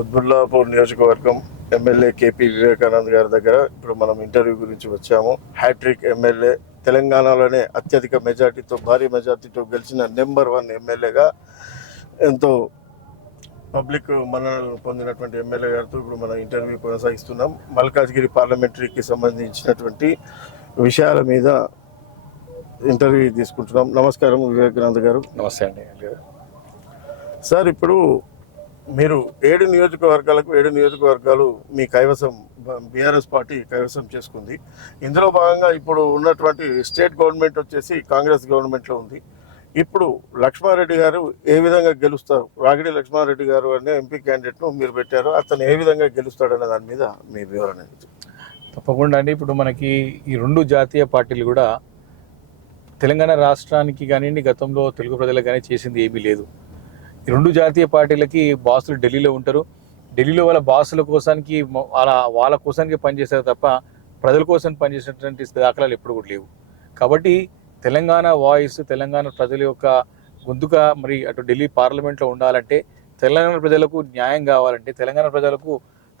కుత్బుల్లాపూర్ నియోజకవర్గం MLA KP Vivekanand గారి దగ్గర ఇప్పుడు మనం ఇంటర్వ్యూ గురించి వచ్చాము. హ్యాట్రిక్ ఎమ్మెల్యే తెలంగాణలోనే అత్యధిక మెజార్టీతో భారీ మెజార్టీతో గెలిచిన నెంబర్ వన్ ఎమ్మెల్యేగా ఎంతో పబ్లిక్ మన్ననలు పొందినటువంటి ఎమ్మెల్యే గారితో ఇప్పుడు మనం ఇంటర్వ్యూ కొనసాగిస్తున్నాం. మల్కాజ్గిరి పార్లమెంటరీకి సంబంధించినటువంటి విషయాల మీద ఇంటర్వ్యూ తీసుకుంటున్నాం. నమస్కారం వివేకానంద్ గారు. నమస్తే అండి. సార్ ఇప్పుడు మీరు ఏడు నియోజకవర్గాలకు ఏడు నియోజకవర్గాలు మీ కైవసం బీఆర్ఎస్ పార్టీ కైవసం చేసుకుంది. ఇందులో భాగంగా ఇప్పుడు ఉన్నటువంటి స్టేట్ గవర్నమెంట్ వచ్చేసి కాంగ్రెస్ గవర్నమెంట్లో ఉంది. ఇప్పుడు లక్ష్మారెడ్డి గారు ఏ విధంగా గెలుస్తారు? రాగిడి లక్ష్మారెడ్డి గారు అనే ఎంపీ క్యాండిడేట్ను మీరు పెట్టారు. అతను ఏ విధంగా గెలుస్తాడనే దాని మీద మీ వివరణ తప్పకుండా అండి. ఇప్పుడు మనకి ఈ రెండు జాతీయ పార్టీలు కూడా తెలంగాణ రాష్ట్రానికి కానివ్వండి గతంలో తెలుగు ప్రజలకు కానీ చేసింది ఏమీ లేదు. రెండు జాతీయ పార్టీలకి బాసులు ఢిల్లీలో ఉంటారు. ఢిల్లీలో వాళ్ళ బాసుల కోసానికి వాళ్ళ వాళ్ళ కోసానికి పనిచేస్తారు తప్ప ప్రజల కోసం పనిచేసినటువంటి దాఖలాలు ఎప్పుడు కూడా లేవు. కాబట్టి తెలంగాణ వాయిస్ తెలంగాణ ప్రజల యొక్క గొంతుక మరి అటు ఢిల్లీ పార్లమెంట్లో ఉండాలంటే తెలంగాణ ప్రజలకు న్యాయం కావాలంటే తెలంగాణ ప్రజలకు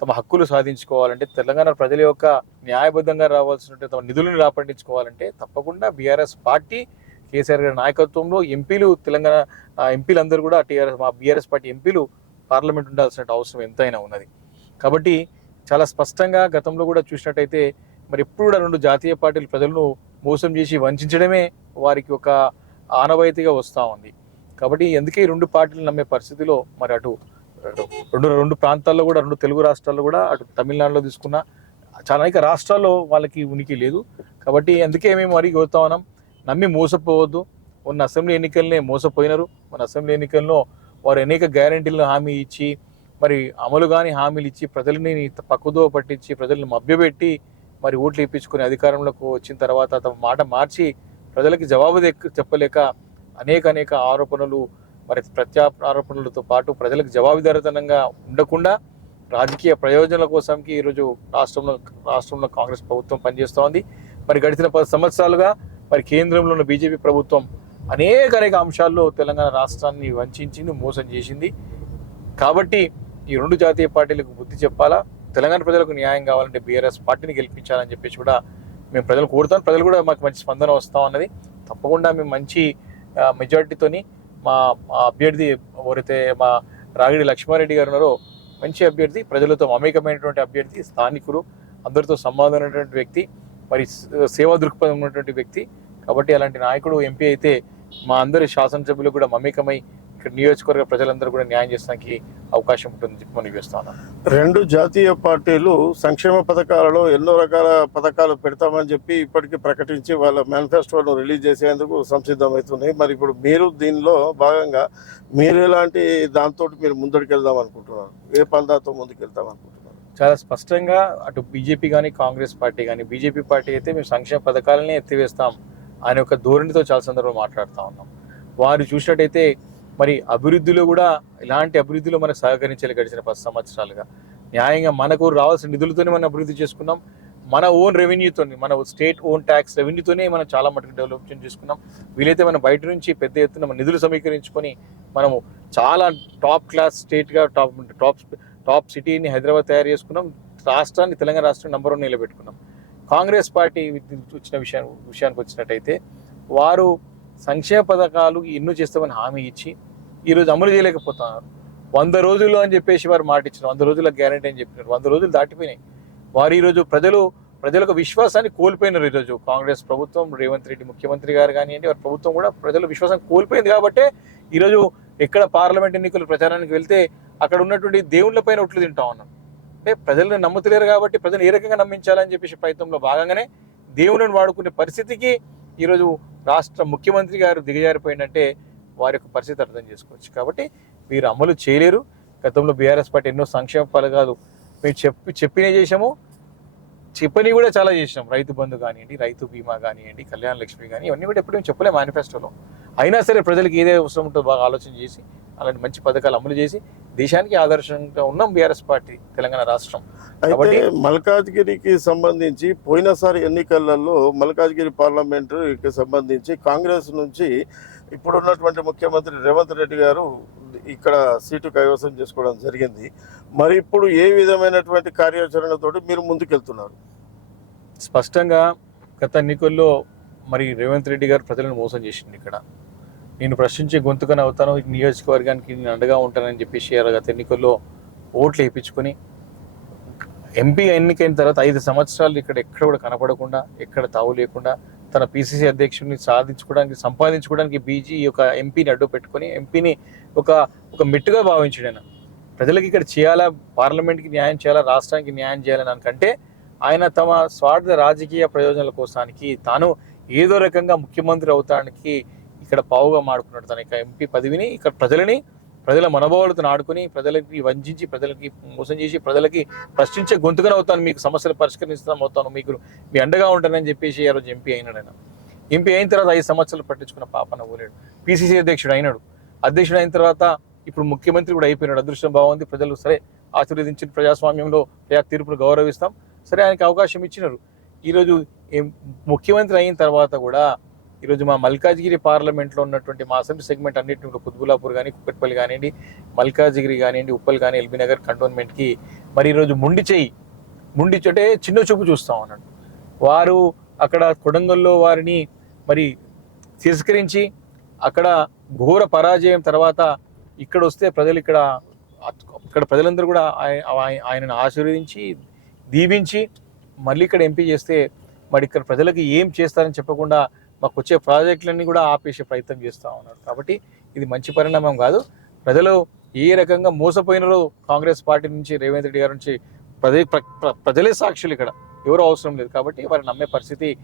తమ హక్కులు సాధించుకోవాలంటే తెలంగాణ ప్రజల యొక్క న్యాయబద్ధంగా రావాల్సిన తమ నిధులను రాపట్టించుకోవాలంటే తప్పకుండా బీఆర్ఎస్ పార్టీ కేసీఆర్ గారి నాయకత్వంలో ఎంపీలు తెలంగాణ ఎంపీలందరూ కూడా టీఆర్ఎస్ మా బీఆర్ఎస్ పార్టీ ఎంపీలు పార్లమెంట్ ఉండాల్సిన అవసరం ఎంతైనా ఉన్నది. కాబట్టి చాలా స్పష్టంగా గతంలో కూడా చూసినట్టయితే మరి ఎప్పుడు కూడా రెండు జాతీయ పార్టీలు ప్రజలను మోసం చేసి వంచడమే వారికి ఒక ఆనవాయితీగా వస్తూ ఉంది. కాబట్టి ఎందుకే రెండు పార్టీలు నమ్మే పరిస్థితిలో మరి అటు రెండు రెండు ప్రాంతాల్లో కూడా రెండు తెలుగు రాష్ట్రాల్లో కూడా అటు తమిళనాడులో తీసుకున్న చాలా అనేక రాష్ట్రాల్లో వాళ్ళకి ఉనికి లేదు. కాబట్టి అందుకే మేము మరి కోరుతా ఉన్నాం నమ్మి మోసపోవద్దు. ఉన్న అసెంబ్లీ ఎన్నికలనే మోసపోయినారు. మన అసెంబ్లీ ఎన్నికల్లో వారు అనేక గ్యారంటీలను హామీ ఇచ్చి మరి అమలు కాని హామీలు ఇచ్చి ప్రజలని పక్కుదో పట్టించి ప్రజలను మభ్యపెట్టి మరి ఓట్లు ఇప్పించుకుని అధికారంలోకి వచ్చిన తర్వాత తమ మాట మార్చి ప్రజలకి జవాబు చెప్పలేక అనేక అనేక ఆరోపణలు మరి ప్రత్యారోపణలతో పాటు ప్రజలకు జవాబుదారితనంగా ఉండకుండా రాజకీయ ప్రయోజనాల కోసంకి ఈరోజు రాష్ట్రంలో రాష్ట్రంలో కాంగ్రెస్ ప్రభుత్వం పనిచేస్తోంది. మరి గడిచిన పది సంవత్సరాలుగా మరి కేంద్రంలో ఉన్న బీజేపీ ప్రభుత్వం అనేక అనేక అంశాల్లో తెలంగాణ రాష్ట్రాన్ని వంచింది మోసం చేసింది. కాబట్టి ఈ రెండు జాతీయ పార్టీలకు బుద్ధి చెప్పాలా? తెలంగాణ ప్రజలకు న్యాయం కావాలంటే బీఆర్ఎస్ పార్టీని గెలిపించాలని చెప్పేసి కూడా మేము ప్రజలు కోరుతాం. ప్రజలు కూడా మాకు మంచి స్పందన వస్తాం ఉన్నది. తప్పకుండా మేము మంచి మెజార్టీతోని మెజారిటీతోని మా మా అభ్యర్థి ఎవరైతే మా రాగిడి లక్ష్మారెడ్డి గారు ఉన్నారో మంచి అభ్యర్థి ప్రజలతో మమేకమైనటువంటి అభ్యర్థి స్థానికులు అందరితో సంబంధమైనటువంటి వ్యక్తి. మరి సేవా దృక్పథం ఉన్నటువంటి వ్యక్తి. కాబట్టి అలాంటి నాయకుడు ఎంపీ అయితే మా అందరి శాసనసభ్యులు కూడా మమేకమై ఇక్కడ నియోజకవర్గ ప్రజలందరూ కూడా న్యాయం చేసడానికి అవకాశం ఉంటుందని చెప్పి మనం వేస్తాను రెండు జాతీయ పార్టీలు సంక్షేమ పథకాలలో ఎన్నో రకాల పథకాలు పెడతామని చెప్పి ఇప్పటికీ ప్రకటించి వాళ్ళ మేనిఫెస్టోను రిలీజ్ చేసేందుకు సంసిద్ధమవుతున్నాయి మరి ఇప్పుడు మీరు దీనిలో భాగంగా మీరు ఎలాంటి దాంతో మీరు ముందడికి వెళ్దాం అనుకుంటున్నారు? ఏ పందాతో ముందుకు వెళ్తాం అనుకుంటున్నారు? చాలా స్పష్టంగా అటు బీజేపీ కానీ కాంగ్రెస్ పార్టీ కానీ బీజేపీ పార్టీ అయితే మేము సంక్షేమ పథకాలనే ఎత్తివేస్తాం అనే ఒక ధోరణితో చాలా సందర్భంలో మాట్లాడుతూ ఉన్నాం. వారు చూసినట్టయితే మరి అభివృద్ధిలో కూడా ఇలాంటి అభివృద్ధిలో మనకు సహకరించాలి గడిచిన పది సంవత్సరాలుగా. న్యాయంగా మనకు రావాల్సిన నిధులతోనే మనం అభివృద్ధి చేసుకున్నాం. మన ఓన్ రెవెన్యూతో మన స్టేట్ ఓన్ ట్యాక్స్ రెవెన్యూతోనే మనం చాలా మటుకు డెవలప్మెంట్ చేసుకున్నాం. వీలైతే మనం బయట నుంచి పెద్ద ఎత్తున మన నిధులు సమీకరించుకొని మనము చాలా టాప్ క్లాస్ స్టేట్గా టాప్ టాప్ టాప్ సిటీని హైదరాబాద్ తయారు చేసుకున్నాం. రాష్ట్రాన్ని తెలంగాణ రాష్ట్రం నెంబర్ వన్ నిలబెట్టుకున్నాం. కాంగ్రెస్ పార్టీ వచ్చిన విషయం విషయానికి వచ్చినట్టయితే వారు సంక్షేమ పథకాలు ఎన్నో చేస్తామని హామీ ఇచ్చి ఈరోజు అమలు చేయలేకపోతున్నారు. వంద రోజుల్లో అని చెప్పేసి వారు మాటిచ్చారు వంద రోజుల గ్యారంటీ అని చెప్పినారు. వంద రోజులు దాటిపోయినాయి. వారు ఈరోజు ప్రజలు ప్రజలకు విశ్వాసాన్ని కోల్పోయినారు ఈరోజు కాంగ్రెస్ ప్రభుత్వం రేవంత్ రెడ్డి ముఖ్యమంత్రి గారు కానివ్వండి వారి ప్రభుత్వం కూడా ప్రజల విశ్వాసం కోల్పోయింది కాబట్టి ఈరోజు ఎక్కడ పార్లమెంట్ ఎన్నికల ప్రచారానికి వెళ్తే అక్కడ ఉన్నటువంటి దేవుళ్ళపైన ఒట్లు తింటా ఉన్నాం. అంటే ప్రజలను నమ్ముతలేరు కాబట్టి ప్రజలు ఏ రకంగా నమ్మించాలని చెప్పేసి ప్రయత్నంలో భాగంగానే దేవుళ్ళని వాడుకునే పరిస్థితికి ఈరోజు రాష్ట్ర ముఖ్యమంత్రి గారు దిగజారిపోయిందంటే వారి యొక్క పరిస్థితి అర్థం చేసుకోవచ్చు. కాబట్టి వీరు అమలు చేయలేరు. గతంలో బీఆర్ఎస్ పార్టీ ఎన్నో సంక్షేమ పథకాలు మేము చెప్పి చెప్పినే చేసాము చెప్పని కూడా చాలా చేసినాం. రైతు బంధు కానివ్వండి రైతు బీమా కానివ్వండి కళ్యాణ లక్ష్మి కానీ ఇవన్నీ కూడా ఎప్పుడు మేము చెప్పలే మేనిఫెస్టోలో అయినా సరే ప్రజలకు ఏదే అవసరం ఉంటుందో బాగా ఆలోచన చేసి అలాంటి మంచి పథకాలు అమలు చేసి దేశానికి ఆదర్శంగా ఉన్నాం బీఆర్ఎస్ పార్టీ తెలంగాణ రాష్ట్రం. అయితే కాబట్టి- మల్కాజ్గిరికి సంబంధించి పోయినసారి ఎన్నికలలో మల్కాజ్గిరి పార్లమెంటుకి సంబంధించి కాంగ్రెస్ నుంచి ఇప్పుడున్నటువంటి ముఖ్యమంత్రి రేవంత్ రెడ్డి గారు ఇక్కడ సీటు కైవసం చేసుకోవడం జరిగింది. మరి ఇప్పుడు ఏ విధమైనటువంటి కార్యాచరణతోటి మీరు ముందుకెళ్తున్నారు? స్పష్టంగా గత ఎన్నికల్లో మరి రేవంత్ రెడ్డి గారు ప్రజలను మోసం చేసింది ఇక్కడ. నేను ప్రశ్నించే గొంతుగానే అవుతాను నియోజకవర్గానికి నేను అండగా ఉంటానని చెప్పేసి ఆ గత ఎన్నికల్లో ఓట్లు వేయించుకొని ఎంపీ ఎన్నికైన తర్వాత ఐదు సంవత్సరాలు ఇక్కడ ఎక్కడ కూడా కనపడకుండా ఎక్కడ తావు లేకుండా తన పిసిసి అధ్యక్షుడిని సాధించుకోవడానికి సంపాదించుకోవడానికి బీజీ ఒక ఎంపీని అడ్డు పెట్టుకొని ఎంపీని ఒక ఒక మెట్టుగా భావించాడు ఆయన. ప్రజలకు ఇక్కడ చేయాలా పార్లమెంట్కి న్యాయం చేయాలా రాష్ట్రానికి న్యాయం చేయాలని అనుకంటే ఆయన తమ స్వార్థ రాజకీయ ప్రయోజనాల కోసానికి తాను ఏదో రకంగా ముఖ్యమంత్రి అవుతానికి ఇక్కడ పావుగా మాడుకున్నాడు తన యొక్క ఎంపీ పదవిని. ఇక్కడ ప్రజలని ప్రజల మనోభావాలతో ఆడుకుని ప్రజలకి వంచి ప్రజలకి మోసం చేసి ప్రజలకి ప్రశ్నించే గొంతుగా అవుతాను మీకు సమస్యలు పరిష్కరిస్తాం అవుతాను మీకు మీ అండగా ఉంటానని చెప్పేసి ఆ రోజు ఎంపీ అయినాడు ఆయన. ఎంపీ అయిన తర్వాత ఐదు సంవత్సరాలు పట్టించుకున్న పాపన ఊలేడు పిసిసి అధ్యక్షుడు అయినాడు. అధ్యక్షుడు అయిన తర్వాత ఇప్పుడు ముఖ్యమంత్రి కూడా అయిపోయినాడు. అదృష్టం బాగుంది. ప్రజలు సరే ఆశీర్వదించిన ప్రజాస్వామ్యంలో ప్రజా తీర్పును గౌరవిస్తాం. సరే ఆయనకి అవకాశం ఇచ్చినారు. ఈరోజు ముఖ్యమంత్రి అయిన తర్వాత కూడా ఈరోజు మా మల్కాజ్గిరి పార్లమెంట్లో ఉన్నటువంటి మా అసెంబ్లీ సెగ్మెంట్ అన్నింటిని కూడా కుత్బులాపూర్ కానీ కుక్కట్పల్లి కానివ్వండి మల్కాజ్గిరి కానివ్వండి ఉప్పల్ కానీ ఎల్బీ నగర్ కంటోన్మెంట్కి మరి ఈరోజు ముండి చెయ్యి. ముండి అంటే చిన్న చూపు చూస్తాం అన్నాడు వారు అక్కడ కొడంగల్లో వారిని మరి తిరస్కరించి అక్కడ ఘోర పరాజయం తర్వాత ఇక్కడ వస్తే ప్రజలు ఇక్కడ ఇక్కడ ప్రజలందరూ కూడా ఆయనను ఆశీర్వదించి దీవించి మళ్ళీ ఇక్కడ ఎంపీ చేస్తే మరి ఇక్కడ ప్రజలకు ఏం చేస్తారని చెప్పకుండా మాకు వచ్చే ప్రాజెక్టులన్నీ కూడా ఆపేసే ప్రయత్నం చేస్తూ ఉన్నారు. కాబట్టి ఇది మంచి పరిణామం కాదు. ప్రజలు ఏ రకంగా మోసపోయినారో కాంగ్రెస్ పార్టీ నుంచి రేవంత్ రెడ్డి గారి నుంచి ప్రజ ప్ర- ప్రజలే సాక్షులు ఇక్కడ. ఎవరు అవసరం లేదు. కాబట్టి వారిని నమ్మే పరిస్థితి